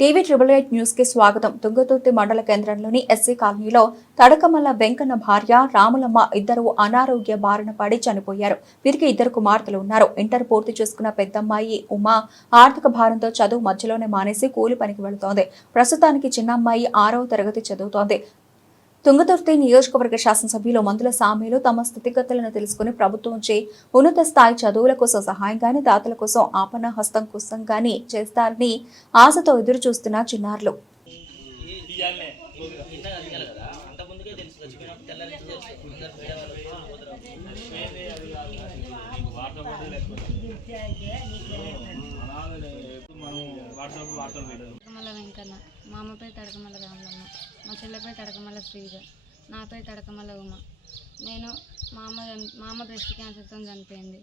TV triple eight న్యూస్కి స్వాగతం. తుంగతుర్తి మండల కేంద్రంలోని ఎస్సీ కాలనీలో తడకమల్ల వెంకన్న భార్య రాములమ్మ ఇద్దరు అనారోగ్య బారిన పడి చనిపోయారు. వీరికి ఇద్దరు కుమార్తెలు ఉన్నారు. ఇంటర్ పూర్తి చేసుకున్న పెద్దమ్మాయి ఉమా ఆర్థిక భారంతో చదువు మధ్యలోనే మానేసి కూలి పనికి వెళుతోంది. ప్రస్తుతానికి చిన్నమ్మాయి ఆరవ తరగతి చదువుతోంది. తుంగతుర్తి నియోజకవర్గ శాసనసభ్యులు మందుల సామీలు తమ స్థితిగతులను తెలుసుకుని ప్రభుత్వం ఉన్నత స్థాయి చదువుల కోసం సహాయం గాని దాతల కోసం ఆపణ హస్తం కోసం గాని చేస్తారని ఆశతో ఎదురు చూస్తున్న చిన్నారులు. తెలుసు తడకమల్ల వెంకన్న మా అమ్మ పేరు తడకమల్ల రామలమ్మ మా చెల్లె పేరు తడకమల్ల శ్రీజ నా పేరు తడకమల్ల ఉమ. నేను మా అమ్మ మా అమ్మ బ్రెస్ట్ క్యాన్సర్తో చనిపోయింది.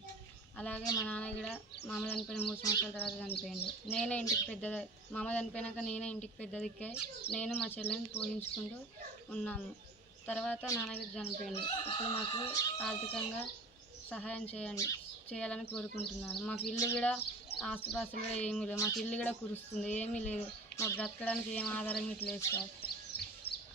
అలాగే మా నాన్న కూడా మా అమ్మ చనిపోయిన మూడు సంవత్సరాల తర్వాత చనిపోయింది నేనే ఇంటికి పెద్దది మా అమ్మ చనిపోయినాక నేనే ఇంటికి పెద్దదిక్కే నేను మా చెల్లెని పోషించుకుంటూ ఉన్నాము తర్వాత నాన్నగారు చనిపోయింది ఇప్పుడు మాకు ఆర్థికంగా సహాయం చేయండి చేయాలని కోరుకుంటున్నాను. మాకు ఇల్లు కూడా ఆస్తుపాస్తులు కూడా ఏమీ లేవు. మాకు ఇల్లు కూడా కురుస్తుంది ఏమీ లేదు. మాకు బ్రతకడానికి ఏం ఆధారం ఇట్లేదు లేదు సార్.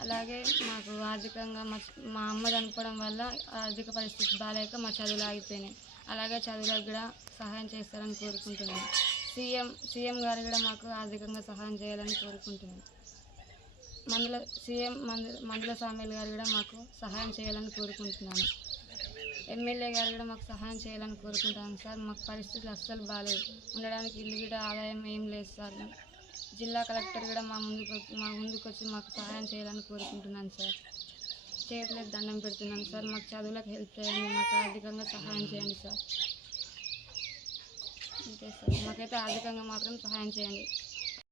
అలాగే మాకు ఆర్థికంగా మా మా అమ్మ చనిపోవడం వల్ల ఆర్థిక పరిస్థితి బాగాలేక మా చదువులు ఆగిపోయినాయి. అలాగే చదువులకు కూడా సహాయం చేస్తారని కోరుకుంటున్నాను సీఎం సీఎం గారు కూడా మాకు ఆర్థికంగా సహాయం చేయాలని కోరుకుంటున్నాను మందుల సీఎం మందు మందుల స్వామి గారు కూడా మాకు సహాయం చేయాలని కోరుకుంటున్నాను. ఎమ్మెల్యే గారు కూడా మాకు సహాయం చేయాలని కోరుకుంటాను సార్. మాకు పరిస్థితులు అస్సలు బాగాలేదు ఉండడానికి ఇల్లు కూడా ఆదాయం ఏం లేదు సార్. జిల్లా కలెక్టర్ కూడా మా ముందుకు వచ్చి- మా ముందుకు వచ్చి మాకు సహాయం చేయాలని కోరుకుంటున్నాను సార్. చేతులకు దండం పెడుతున్నాను సార్. మాకు చదువులకు హెల్ప్ చేయండి మాకు ఆర్థికంగా సహాయం చేయండి సార్. అంతే సార్. మాకైతే ఆర్థికంగా మాత్రం సహాయం చేయండి.